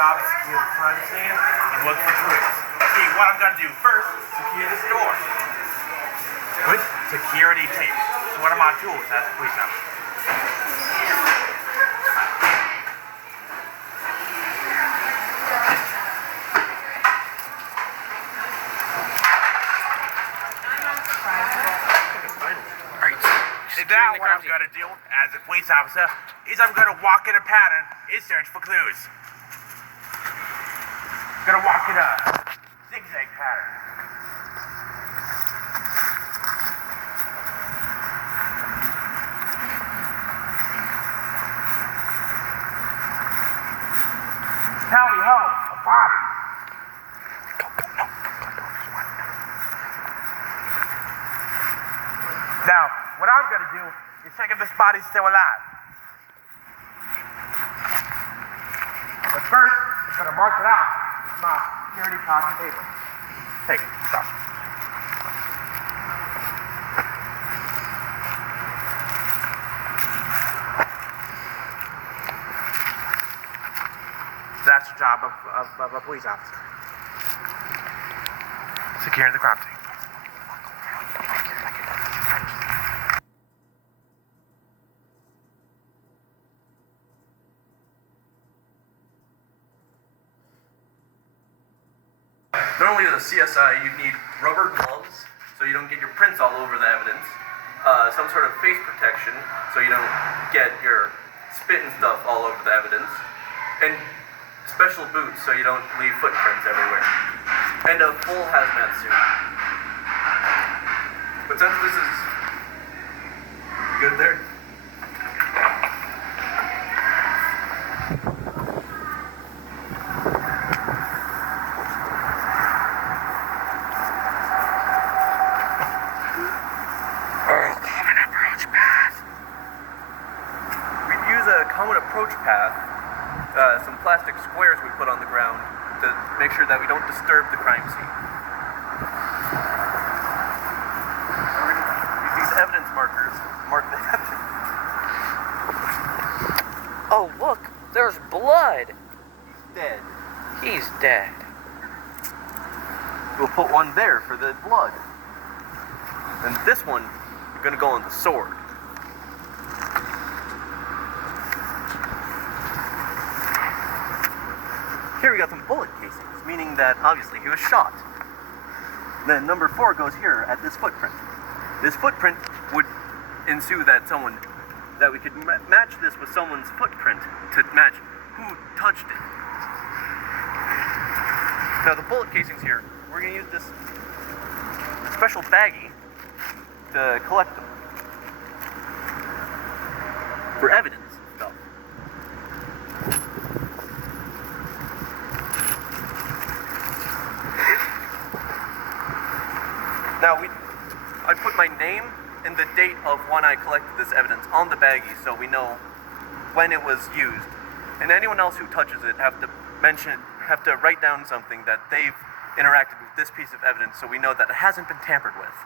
job is secure the crime scene and look for clues. See, what I'm gonna do first, secure this door with security tape. It's one of my tools as a police officer. Now what I'm gonna do as a police officer is I'm gonna walk in a pattern and search for clues. I'm gonna walk in a zigzag pattern. Tally ho, a body. Now, what I'm gonna do is check if this body's still alive. But first, I'm gonna mark it out with my security card and paper. Take it, stop. That's the job of a police officer. Securing the crime scene. Normally as a CSI, you need rubber gloves so you don't get your prints all over the evidence, some sort of face protection so you don't get your spit and stuff all over the evidence, and special boots so you don't leave footprints everywhere, and a full hazmat suit. But since this is good there. Common approach path, some plastic squares we put on the ground to make sure that we don't disturb the crime scene. Use these evidence markers to mark the evidence. Oh, look, there's blood. He's dead. He's dead. We'll put one there for the blood. And this one is going to go on the sword. Here we got some bullet casings, meaning that obviously he was shot. Then number 4 goes here at this footprint. This footprint would ensue that we could match this with someone's footprint to match who touched it. Now the bullet casings here, we're going to use this special baggie to collect them for evidence and stuff. Now I put my name and the date of when I collected this evidence on the baggie so we know when it was used. And anyone else who touches it have to write down something that they've interacted with this piece of evidence so we know that it hasn't been tampered with.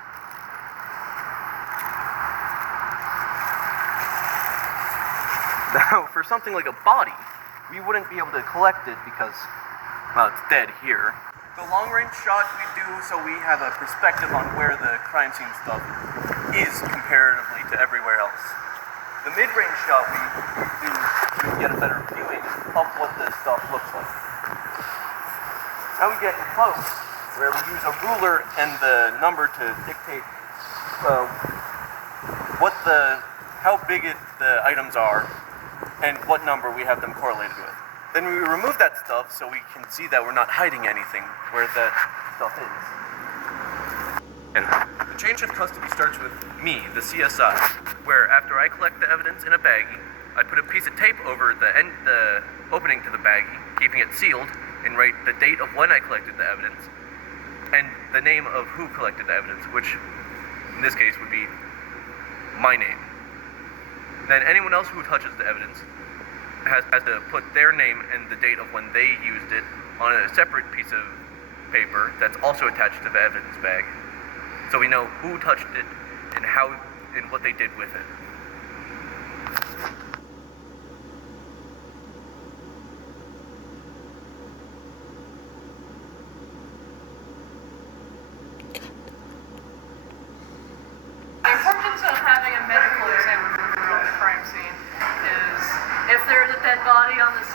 Now, for something like a body, we wouldn't be able to collect it because, well, it's dead here. The long-range shot we do so we have a perspective on where the crime scene stuff is comparatively to everywhere else. The mid-range shot we do to get a better viewing of what this stuff looks like. Now we get close, where we use a ruler and the number to dictate how big the items are and what number we have them correlated with. Then we remove that stuff so we can see that we're not hiding anything where that stuff is. And the change of custody starts with me, the CSI, where after I collect the evidence in a baggie, I put a piece of tape over the opening to the baggie, keeping it sealed, and write the date of when I collected the evidence, and the name of who collected the evidence, which in this case would be my name. Then anyone else who touches the evidence has to put their name and the date of when they used it on a separate piece of paper that's also attached to the evidence bag, so we know who touched it and how and what they did with it.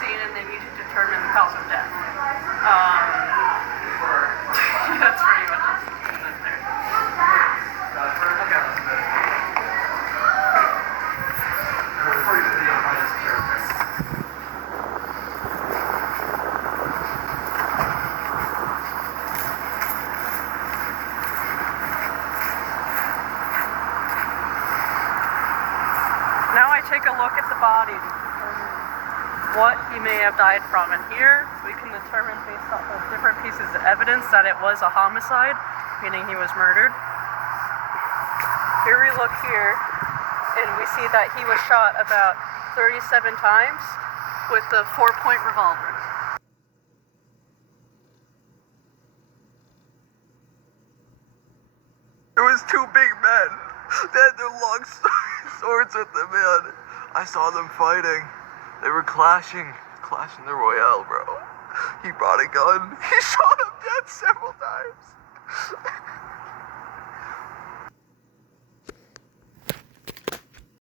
scene and they need to determine the cause of death. That's pretty much it there. Now I take a look at the body to determine what he may have died from. And here we can determine based off of different pieces of evidence that it was a homicide, meaning he was murdered. Here we look here and we see that he was shot about 37 times with the 4-point revolver. It was two big men. They had their long swords with them, man. I saw them fighting. They were clashing their royale, bro. He brought a gun. He shot him dead several times.